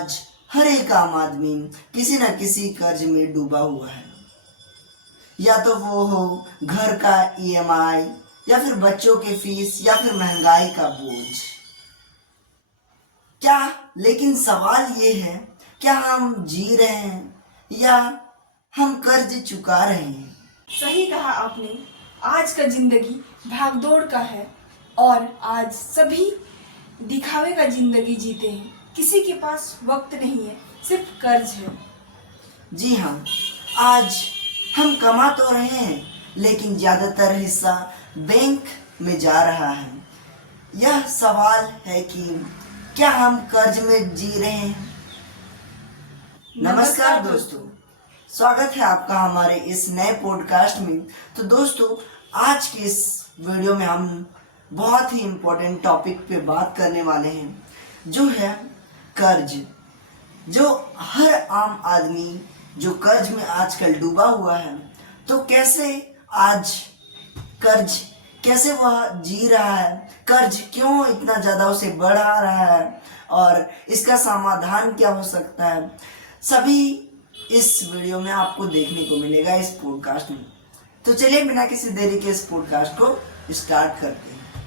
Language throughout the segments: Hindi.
आज हर एक आम आदमी किसी न किसी कर्ज में डूबा हुआ है। या तो वो हो घर का ईएमआई, या फिर बच्चों के फीस, या फिर महंगाई का बोझ। क्या लेकिन सवाल ये है, क्या हम जी रहे हैं या हम कर्ज चुका रहे हैं? सही कहा आपने। आज का जिंदगी भागदौड़ का है और आज सभी दिखावे का जिंदगी जीते हैं। किसी के पास वक्त नहीं है, सिर्फ कर्ज है। जी हाँ, आज हम कमा तो रहे हैं, लेकिन ज्यादातर हिस्सा बैंक में जा रहा है। यह सवाल है कि क्या हम कर्ज में जी रहे हैं? नमस्कार दोस्तों, स्वागत है आपका हमारे इस नए पॉडकास्ट में। तो दोस्तों, आज के इस वीडियो में हम बहुत ही इम्पोर्टेंट टॉपिक पे बात करने वाले हैं, जो है कर्ज। जो हर आम आदमी जो कर्ज में आजकल डूबा हुआ है, तो कैसे आज कर्ज कैसे वह जी रहा है, कर्ज क्यों इतना ज़्यादा उसे बढ़ा रहा है और इसका समाधान क्या हो सकता है, सभी इस वीडियो में आपको देखने को मिलेगा इस पॉडकास्ट में। तो चलिए बिना किसी देरी के इस पॉडकास्ट को स्टार्ट करते हैं।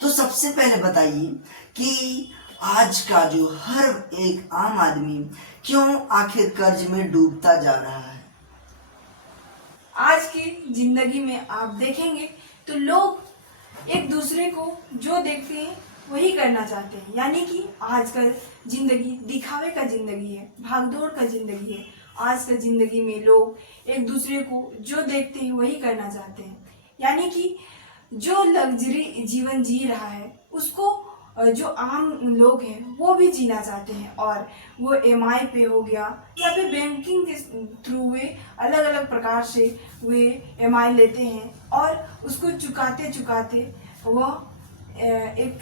तो सबसे पहले बताइए कि आज का जो हर एक आम आदमी क्यों आखिर कर्ज में डूबता जा रहा है? आज की जिंदगी में आप देखेंगे तो लोग एक दूसरे को जो देखते हैं वही करना चाहते हैं। यानी कि आजकल जिंदगी दिखावे का जिंदगी है, भागदौड़ का जिंदगी है। आज का जिंदगी में लोग एक दूसरे को जो देखते हैं वही करना चाहते हैं। यानी कि जो लग्जरी जीवन जी रहा है उसको जो आम लोग हैं वो भी जीना चाहते हैं, और वो ईएमआई पे हो गया या फिर बैंकिंग के थ्रू वे अलग अलग प्रकार से वे ईएमआई लेते हैं और उसको चुकाते चुकाते वह एक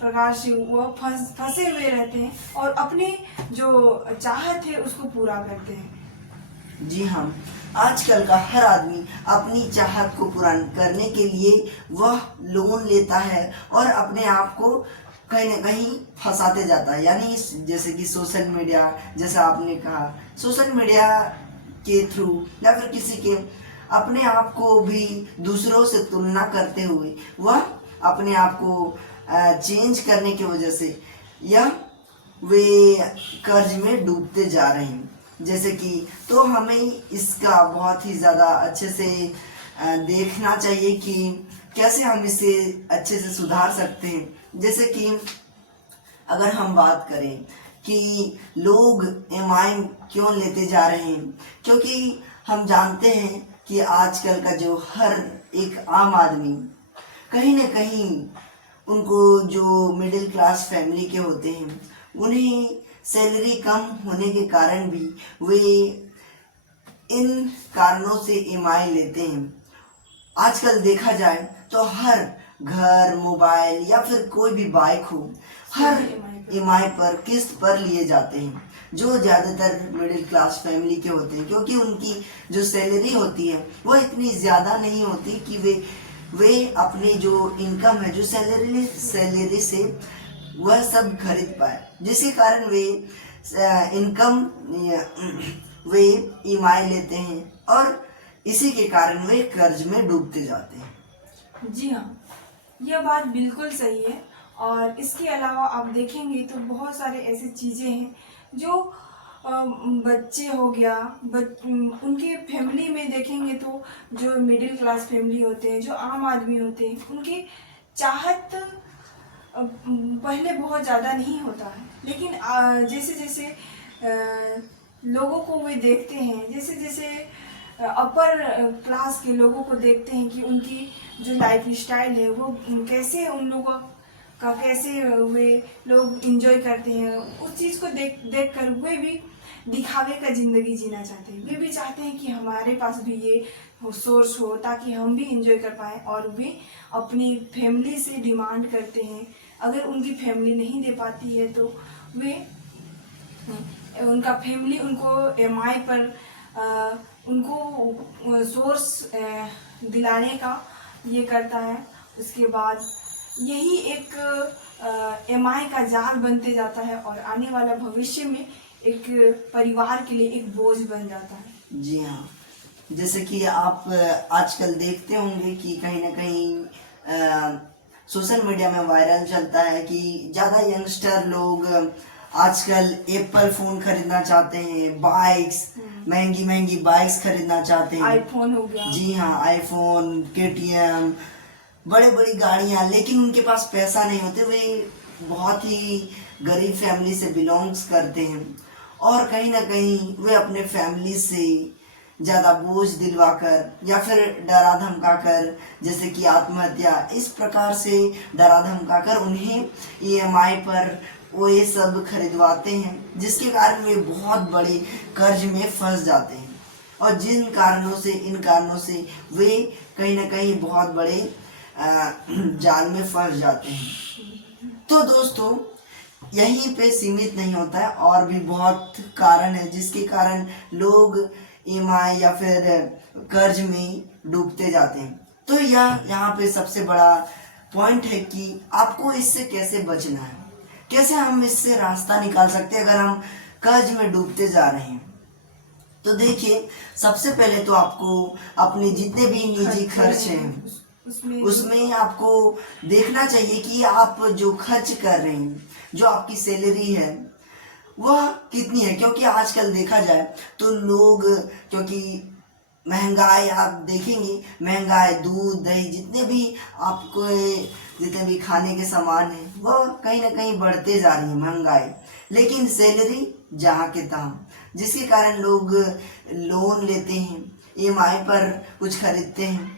प्रकार से वह फंसे हुए रहते हैं और अपने जो चाहत है उसको पूरा करते हैं। जी हाँ, आजकल का हर आदमी अपनी चाहत को पूरा करने के लिए वह लोन लेता है और अपने आप को कहीं ना कहीं फंसाते जाता है। यानी जैसे कि सोशल मीडिया, जैसा आपने कहा, सोशल मीडिया के थ्रू या फिर किसी के अपने आप को भी दूसरों से तुलना करते हुए वह अपने आप को चेंज करने की वजह से यह वे कर्ज में डूबते जा रहे हैं। जैसे कि तो हमें इसका बहुत ही ज़्यादा अच्छे से देखना चाहिए कि कैसे हम इसे अच्छे से सुधार सकते हैं। जैसे कि अगर हम बात करें कि लोग ईएमआई क्यों लेते जा रहे हैं, क्योंकि हम जानते हैं कि आजकल का जो हर एक आम आदमी कहीं ना कहीं उनको जो मिडिल क्लास फैमिली के होते हैं, उन्हें सैलरी कम होने के कारण भी वे इन कारणों से ईएमआई लेते हैं। आजकल देखा जाए तो हर घर, मोबाइल या फिर कोई भी बाइक हो, हर ईएमआई पर किस्त पर लिए जाते हैं, जो ज़्यादातर मिडिल क्लास फैमिली के होते हैं, क्योंकि उनकी जो सैलरी होती है वो इतनी ज़्यादा नहीं होती कि वे अपनी जो इनकम है, जो सैलरी से वह सब खरीद पाए, जिसके कारण वे वे ईएमआई लेते हैं और इसी के कारण वे कर्ज में डूबते जाते हैं। जी हाँ, यह बात बिल्कुल सही है। और इसके अलावा आप देखेंगे तो बहुत सारे ऐसी चीज़ें हैं जो बच्चे हो गया, उनके फैमिली में देखेंगे तो जो मिडिल क्लास फैमिली होते हैं, जो आम आदमी होते हैं, उनकी चाहत पहले बहुत ज़्यादा नहीं होता है। लेकिन जैसे जैसे लोगों को वे देखते हैं, जैसे जैसे अपर क्लास के लोगों को देखते हैं कि उनकी जो लाइफ स्टाइल है वो कैसे, उन लोगों का कैसे वे लोग इंजॉय करते हैं, उस चीज़ को देख कर वे भी दिखावे का ज़िंदगी जीना चाहते हैं। वे भी चाहते हैं कि हमारे पास भी ये सोर्स हो ताकि हम भी इंजॉय कर पाएँ, और वे अपनी फैमिली से डिमांड करते हैं। अगर उनकी फैमिली नहीं दे पाती है तो वे उनका फैमिली उनको ईएमआई पर उनको सोर्स दिलाने का ये करता है। उसके बाद यही एक EMI का जाल बनते जाता है और आने वाला भविष्य में एक परिवार के लिए एक बोझ बन जाता है। जी हाँ, जैसे कि आप आजकल देखते होंगे कि कहीं ना कहीं सोशल मीडिया में वायरल चलता है कि ज़्यादा यंगस्टर लोग आजकल एप्पल फोन खरीदना चाहते हैं, बाइक्स महंगी महंगी बाइक्स खरीदना चाहते हैं। आईफोन हो गया। जी हाँ, आईफोन, KTM, बड़ी बड़ी गाड़ियाँ, लेकिन उनके पास पैसा नहीं होते। वे बहुत ही गरीब फैमिली से बिलोंग्स करते हैं और कहीं ना कहीं वे अपने फैमिली से ज़्यादा बोझ दिलवाकर या फिर डरा धमकाकर, जैसे कि आत्महत्या, इस प्रकार से डरा धमकाकर उन्हें EMI पर वो ये सब खरीदवाते हैं, जिसके कारण वे बहुत बड़े कर्ज में फंस जाते हैं और इन कारणों से वे कहीं ना कहीं बहुत बड़े जाल में फंस जाते हैं। तो दोस्तों, यहीं पे सीमित नहीं होता है, और भी बहुत कारण है जिसके कारण लोग EMI या फिर कर्ज में डूबते जाते हैं। तो यहाँ पे सबसे बड़ा पॉइंट है कि आपको इससे कैसे बचना है, कैसे हम इससे रास्ता निकाल सकते हैं अगर हम कर्ज में डूबते जा रहे हैं। तो देखिए, सबसे पहले तो आपको अपने जितने भी निजी खर्च हैं उसमें आपको देखना चाहिए कि आप जो खर्च कर रहे हैं, जो आपकी सैलरी है वह कितनी है। क्योंकि आजकल देखा जाए तो लोग, क्योंकि महंगाई आप देखेंगे, महंगाई, दूध, दही, जितने भी खाने के सामान हैं वह कहीं ना कहीं बढ़ते जा रही है महंगाई, लेकिन सैलरी जहाँ के तहाँ, जिसके कारण लोग लोन लेते हैं, EMI पर कुछ खरीदते हैं।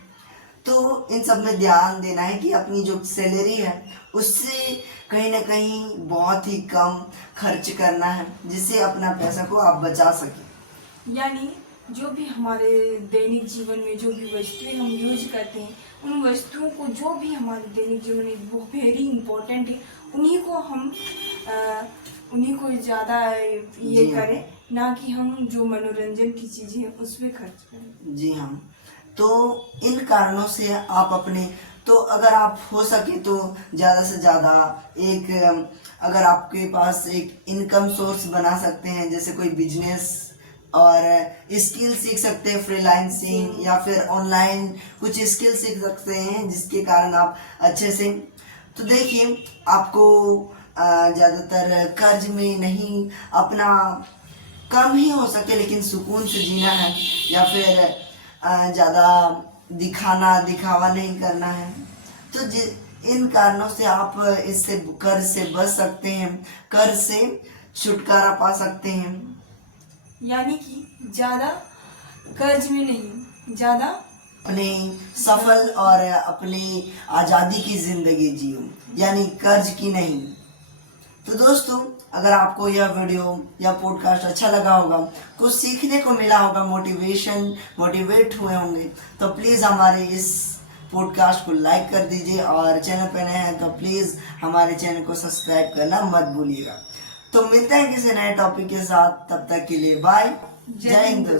तो इन सब में ध्यान देना है कि अपनी जो सैलरी है उससे कहीं ना कहीं बहुत ही कम खर्च करना है, जिससे अपना पैसा को आप बचा सकें। यानी जो भी हमारे दैनिक जीवन में जो भी वस्तुएं हम यूज करते हैं, उन वस्तुओं को, जो भी हमारे दैनिक जीवन में वो वेरी इम्पोर्टेंट है, उन्हीं को ज़्यादा ये करें, ना कि हम जो मनोरंजन की चीज़ें हैं उस पर खर्च करें। जी हाँ, तो इन कारणों से आप तो अगर आप हो सके तो ज़्यादा से ज़्यादा अगर आपके पास एक इनकम सोर्स बना सकते हैं, जैसे कोई बिजनेस और स्किल सीख सकते हैं, फ्रीलांसिंग या फिर ऑनलाइन कुछ स्किल सीख सकते हैं, जिसके कारण आप अच्छे से, तो देखिए आपको ज़्यादातर कर्ज में नहीं, अपना कम ही हो सके लेकिन सुकून से जीना है, या फिर ज़्यादा दिखावा नहीं करना है। तो इन कारणों से आप इससे कर्ज से बच सकते हैं, कर्ज से छुटकारा पा सकते हैं। यानी कि ज़्यादा कर्ज में नहीं, ज़्यादा अपने सफल और अपनी आज़ादी की ज़िंदगी जियो, यानी कर्ज की नहीं। तो दोस्तों, अगर आपको यह वीडियो या पॉडकास्ट अच्छा लगा होगा, कुछ सीखने को मिला होगा, मोटिवेट हुए होंगे, तो प्लीज़ हमारे इस पॉडकास्ट को लाइक कर दीजिए, और चैनल पर नए हैं तो प्लीज़ हमारे चैनल को सब्सक्राइब करना मत भूलिएगा। तो मिलते हैं किसी नए टॉपिक के साथ, तब तक के लिए बाय, जय हिंद दोस्तों।